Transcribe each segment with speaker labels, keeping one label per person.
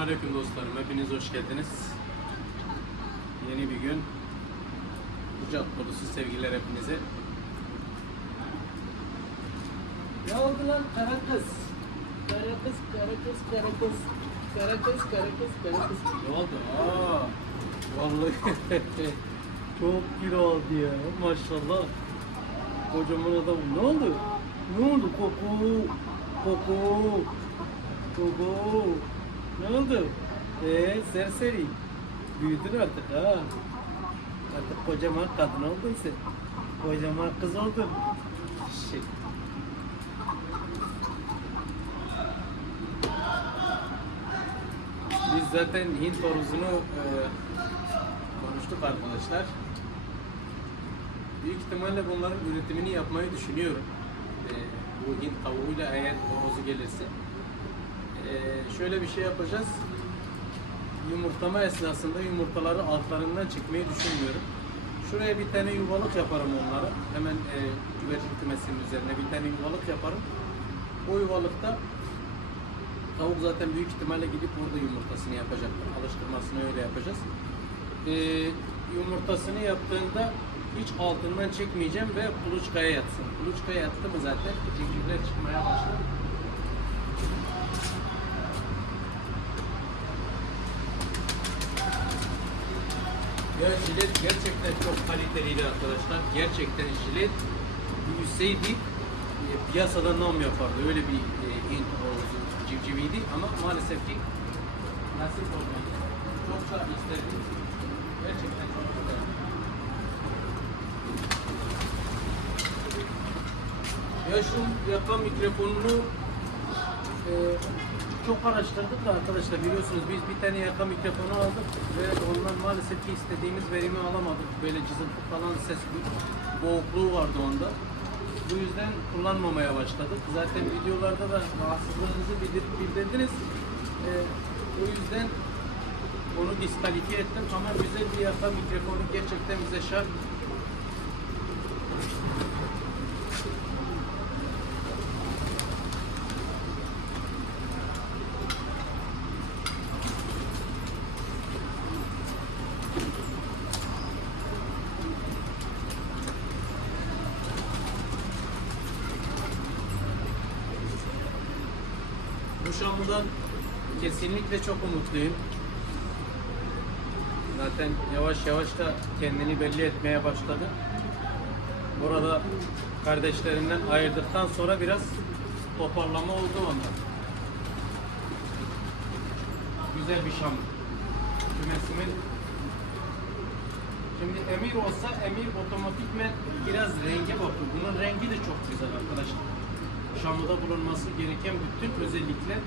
Speaker 1: Selamünaleyküm dostlarım. Hepiniz hoş geldiniz. Yeni bir gün. Kucak dolusu sevgiler hepinize.
Speaker 2: Ne oldu lan kara kız? Kara kız, kara kız, kara kız. Kara kız, kara kız, kara kız.
Speaker 1: Ne oldu? Aa, vallahi çok kilo aldı ya. Maşallah. Kocaman adam. Ne oldu? Ne oldu? Koku. Koku. Koku. Ne oldu? Eee serseri. Büyüdün artık ha. Artık kocaman kadın oldun sen. Kocaman kız oldun. Şey. Biz zaten Hint horozunu e, konuştuk arkadaşlar. Büyük ihtimalle bunların üretimini yapmayı düşünüyorum. E, bu Hint tavuğuyla eğer horozu gelirse. E, şöyle bir şey yapacağız. Yumurtlama esnasında yumurtaları altlarından çekmeyi düşünmüyorum. Şuraya bir tane yuvalık yaparım onlara. Hemen e, güvercin kümesinin üzerine bir tane yuvalık yaparım. O yuvalıkta Tavuk zaten büyük ihtimalle gidip orada yumurtasını yapacaktır. Alıştırmasını öyle yapacağız. Ee, yumurtasını yaptığında hiç altından çekmeyeceğim ve kuluçkaya yatsın. Kuluçkaya yattı mı zaten civcivler çıkmaya başlar. Ya jilet gerçekten çok kaliteliydi arkadaşlar. Gerçekten jilet büyüseydi e, piyasada nam yapardı. Öyle bir e, Hint horozu civciviydi ama maalesef ki nasip olmadı. Çok da isterdim. Gerçekten çok güzel. Ya şu yaka mikrofonunu e, çok araştırdık da arkadaşlar biliyorsunuz biz bir tane yaka mikrofonu aldık ve ondan maalesef ki istediğimiz verimi alamadık. Böyle cızıltı falan ses boğukluğu vardı onda. Bu yüzden kullanmamaya başladık. Zaten videolarda da rahatsızlığınızı bildir- bildirdiniz. Ee, o yüzden onu diskalifiye ettim ama güzel bir yaka mikrofonu gerçekten bize şart. Bu şambudan kesinlikle çok umutluyum. Zaten yavaş yavaş da kendini belli etmeye başladı. Burada kardeşlerinden ayırdıktan sonra biraz toparlama oldu onda. Güzel bir şam. Kümesimin Şimdi emir olsa emir otomatikmen biraz renge bakıyor. Bunun rengi de çok güzel arkadaşlar. Şam'da bulunması gereken bütün özellikler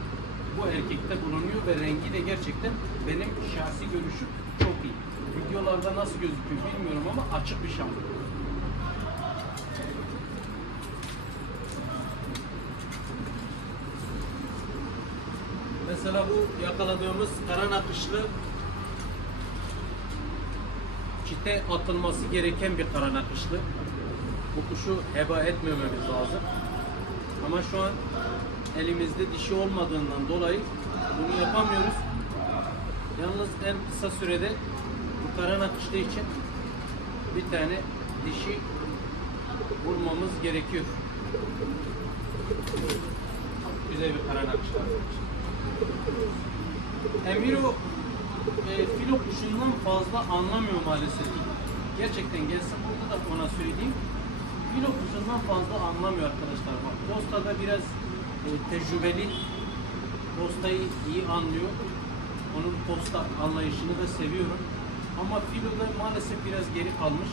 Speaker 1: bu erkekte bulunuyor ve rengi de gerçekten benim şahsi görüşüm çok iyi. Videolarda nasıl gözüküyor bilmiyorum ama açık bir şam. Mesela bu yakaladığımız kara nakışlı çite atılması gereken bir kara nakışlı. Bu kuşu heba etmememiz lazım. Ama şu an elimizde dişi olmadığından dolayı bunu yapamıyoruz. Yalnız en kısa sürede bu kara nakışlı için bir tane dişi vurmamız gerekiyor. Güzel bir kara nakışlı. Emiro e, filo kuşundan fazla anlamıyor maalesef. Gerçekten gelsin burada da ona söyleyeyim. Filo kuşundan fazla anlamıyor arkadaşlar. Bak Posta'da biraz e, tecrübeli. Posta'yı iyi anlıyor. Onun posta anlayışını da seviyorum. Ama filoda maalesef biraz geri kalmış.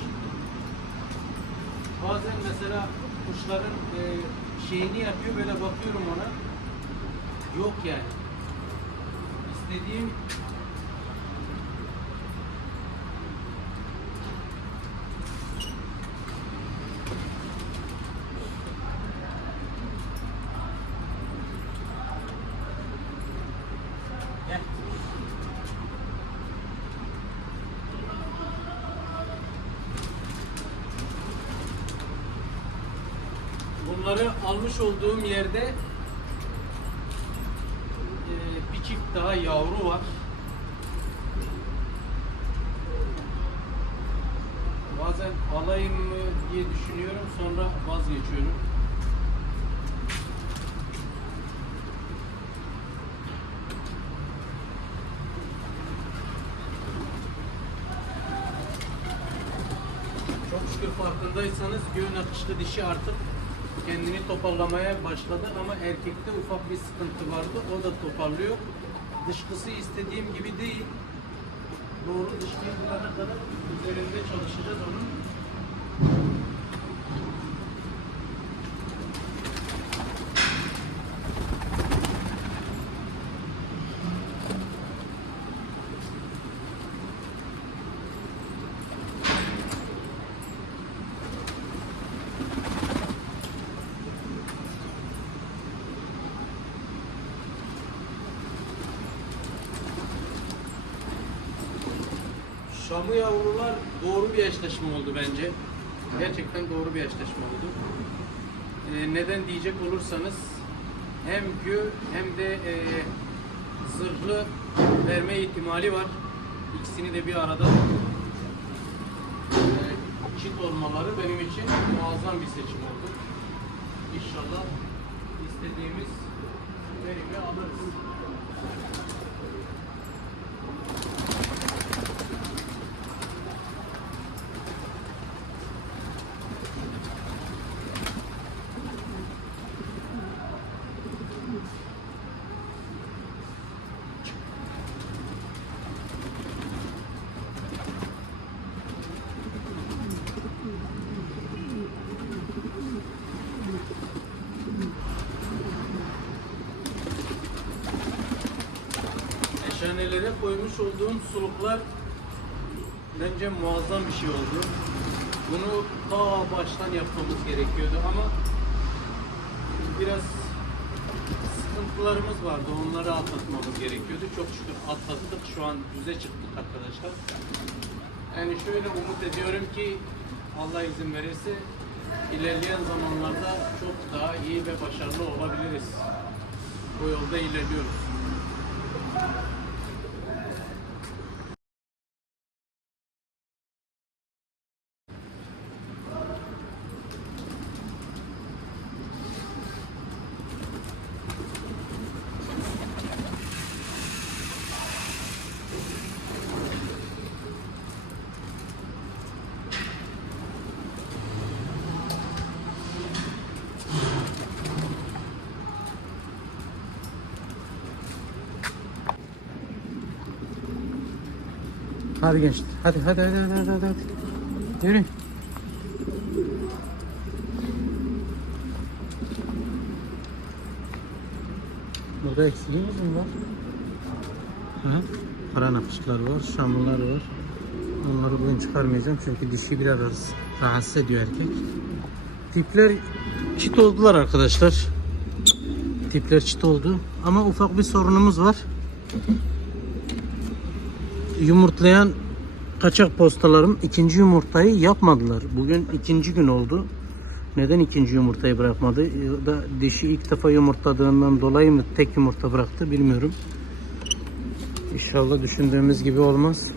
Speaker 1: Bazen mesela kuşların e, şeyini yapıyor böyle bakıyorum ona. Yok yani. İstediğim Bunları almış olduğum yerde e, bir çift daha yavru var. Bazen alayım mı diye düşünüyorum sonra vazgeçiyorum. Çok şükür farkındaysanız göğün akışlı dişi artık kendini toparlamaya başladı ama erkekte ufak bir sıkıntı vardı. O da toparlıyor. Dışkısı istediğim gibi değil. Doğru dışkıyı bulana kadar üzerinde çalışacağız onun. Şamı yavrular doğru bir eşleşme oldu bence. Gerçekten doğru bir eşleşme oldu. Ee, neden diyecek olursanız hem gö hem de e, zırhlı verme ihtimali var. İkisini de bir arada e, çift olmaları benim için muazzam bir seçim oldu. İnşallah istediğimiz verimi alırız. Eşhanelere koymuş olduğum suluklar bence muazzam bir şey oldu. Bunu ta baştan yapmamız gerekiyordu ama biraz sıkıntılarımız vardı. Onları atlatmamız gerekiyordu. Çok şükür atlattık. Şu an düze çıktık arkadaşlar. Yani şöyle umut ediyorum ki Allah izin verirse ilerleyen zamanlarda çok daha iyi ve başarılı olabiliriz. Bu yolda ilerliyoruz. Hadi gençler. Hadi hadi hadi hadi hadi. hadi. Yürü. Burada eksiğimiz mi var? Hı? Kara nakışlar var, şamlılar var. Onları bugün çıkarmayacağım çünkü dişi biraz rahatsız ediyor erkek. Tipler çit oldular arkadaşlar. Tipler çit oldu. Ama ufak bir sorunumuz var yumurtlayan kaçak postalarım ikinci yumurtayı yapmadılar. Bugün ikinci gün oldu. Neden ikinci yumurtayı bırakmadı? Ya da dişi ilk defa yumurtladığından dolayı mı tek yumurta bıraktı bilmiyorum. İnşallah düşündüğümüz gibi olmaz.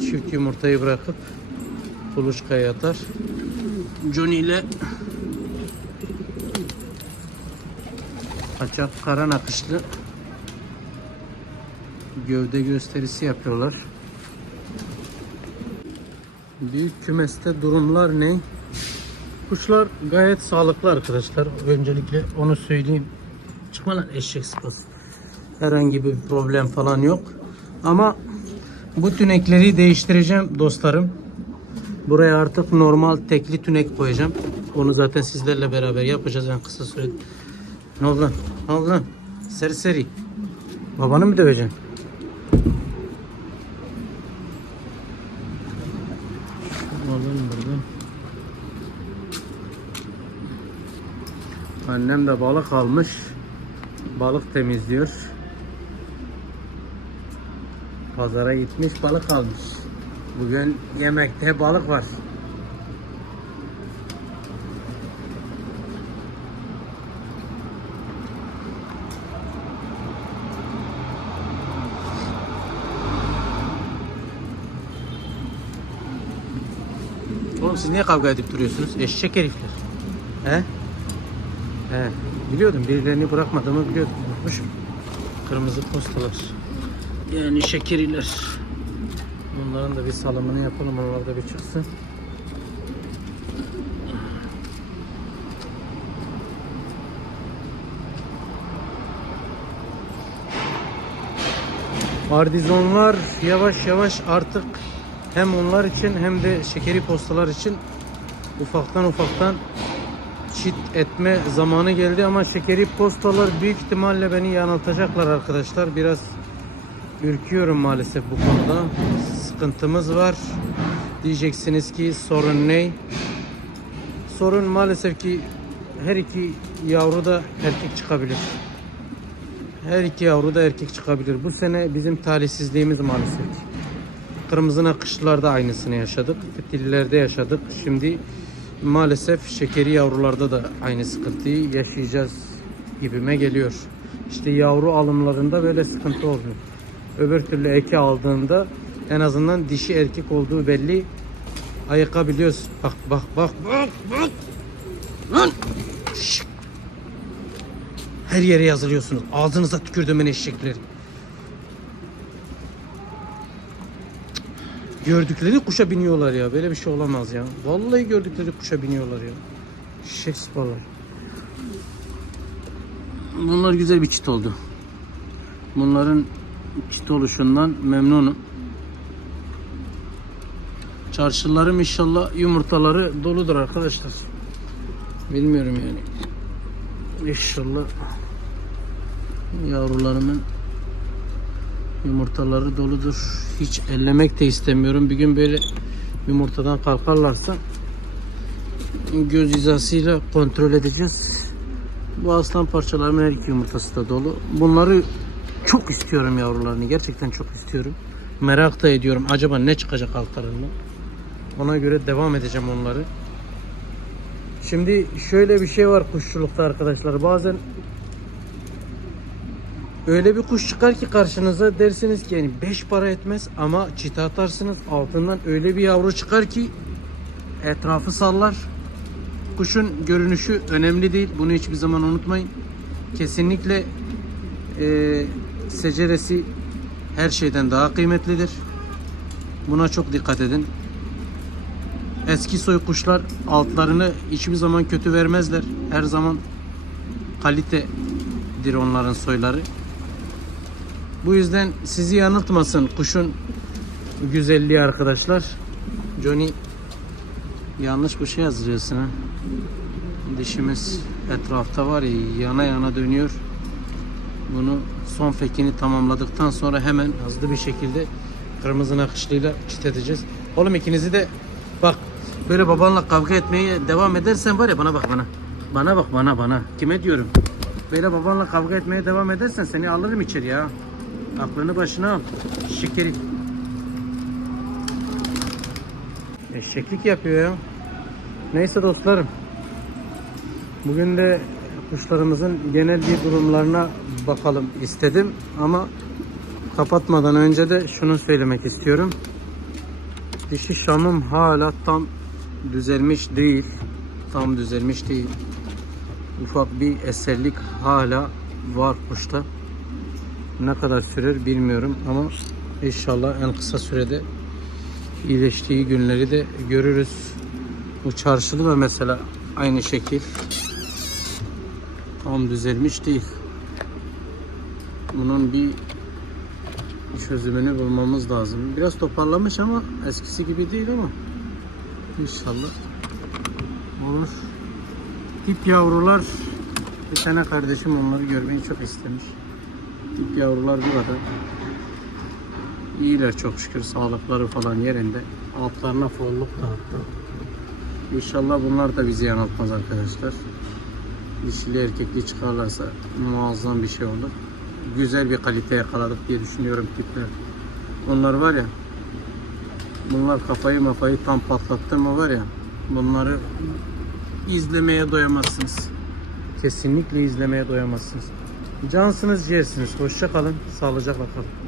Speaker 1: Çift yumurtayı bırakıp kuluçkaya atar. Johnny ile kaçak kara nakışlı gövde gösterisi yapıyorlar. Büyük kümeste durumlar ne? Kuşlar gayet sağlıklı arkadaşlar. Öncelikle onu söyleyeyim. Çıkma lan eşek sıpası. Herhangi bir problem falan yok. Ama bu tünekleri değiştireceğim dostlarım. Buraya artık normal tekli tünek koyacağım. Onu zaten sizlerle beraber yapacağız en kısa sürede. Ne oldu lan? Ne oldu lan? Serseri. Babanı mı döveceksin? Annem de balık almış. Balık temizliyor. Pazara gitmiş balık almış. Bugün yemekte balık var. Oğlum siz niye kavga edip duruyorsunuz? Eşek herifler. He? He. Biliyordum birilerini bırakmadığımı biliyordum. Kırmızı postalar. Yani şekeriler. Bunların da bir salımını yapalım. Onlar da bir çıksın. Ardizonlar yavaş yavaş artık hem onlar için hem de şekeri postalar için ufaktan ufaktan çit etme zamanı geldi ama şekeri postalar büyük ihtimalle beni yanıltacaklar arkadaşlar. Biraz ürküyorum maalesef bu konuda. Sıkıntımız var. Diyeceksiniz ki sorun ne? Sorun maalesef ki her iki yavru da erkek çıkabilir. Her iki yavru da erkek çıkabilir. Bu sene bizim talihsizliğimiz maalesef. Kırmızı nakışlarda aynısını yaşadık. Fitillerde yaşadık. Şimdi maalesef şekeri yavrularda da aynı sıkıntıyı yaşayacağız gibime geliyor. İşte yavru alımlarında böyle sıkıntı oluyor. Öbür türlü eke aldığında en azından dişi erkek olduğu belli ayıkabiliyoruz. Bak bak bak bak bak. Lan. Her yere yazılıyorsunuz. Ağzınıza tükürdümün eşekleri. Gördükleri kuşa biniyorlar ya. Böyle bir şey olamaz ya. Vallahi gördükleri kuşa biniyorlar ya. Şef sıpalar. Bunlar güzel bir çit oldu. Bunların çit oluşundan memnunum. Çarşılarım inşallah yumurtaları doludur arkadaşlar. Bilmiyorum yani. İnşallah yavrularımın yumurtaları doludur. Hiç ellemek de istemiyorum. Bir gün böyle yumurtadan kalkarlarsa göz hizasıyla kontrol edeceğiz. Bu aslan parçalarımın her iki yumurtası da dolu. Bunları çok istiyorum yavrularını. Gerçekten çok istiyorum. Merak da ediyorum. Acaba ne çıkacak altlarında? Ona göre devam edeceğim onları. Şimdi şöyle bir şey var kuşçulukta arkadaşlar. Bazen öyle bir kuş çıkar ki karşınıza dersiniz ki yani 5 para etmez ama çita atarsınız altından öyle bir yavru çıkar ki etrafı sallar. Kuşun görünüşü önemli değil. Bunu hiçbir zaman unutmayın. Kesinlikle eee seceresi her şeyden daha kıymetlidir. Buna çok dikkat edin. Eski soy kuşlar altlarını hiçbir zaman kötü vermezler. Her zaman kalitedir onların soyları. Bu yüzden sizi yanıltmasın kuşun güzelliği arkadaşlar. Johnny yanlış bir şey yazıyorsun ha. Dişimiz etrafta var ya yana yana dönüyor. Bunu son fekini tamamladıktan sonra hemen hızlı bir şekilde kırmızı nakışlıyla çit edeceğiz. Oğlum ikinizi de bak böyle babanla kavga etmeye devam edersen var ya bana bak bana. Bana bak bana bana. Kime diyorum? Böyle babanla kavga etmeye devam edersen seni alırım içeri ya. Aklını başına al. Şekeri. Eşeklik yapıyor ya. Neyse dostlarım. Bugün de kuşlarımızın genel bir durumlarına bakalım istedim ama kapatmadan önce de şunu söylemek istiyorum. Dişi şamım hala tam düzelmiş değil. Tam düzelmiş değil. Ufak bir eserlik hala var kuşta. Ne kadar sürer bilmiyorum ama inşallah en kısa sürede iyileştiği günleri de görürüz. Bu çarşılı da mesela aynı şekil tam düzelmiş değil. Bunun bir çözümünü bulmamız lazım. Biraz toparlamış ama eskisi gibi değil ama inşallah olur. Tip yavrular bir tane kardeşim onları görmeyi çok istemiş. Tip yavrular burada. İyiler çok şükür sağlıkları falan yerinde. Altlarına folluk da. İnşallah bunlar da bizi yanıltmaz arkadaşlar. Dişili erkekli çıkarlarsa muazzam bir şey olur. Güzel bir kalite yakaladık diye düşünüyorum tipler. Onlar var ya bunlar kafayı mafayı tam patlattı mı var ya bunları izlemeye doyamazsınız. Kesinlikle izlemeye doyamazsınız. Cansınız ciğersiniz. Hoşça kalın. Sağlıcakla kalın.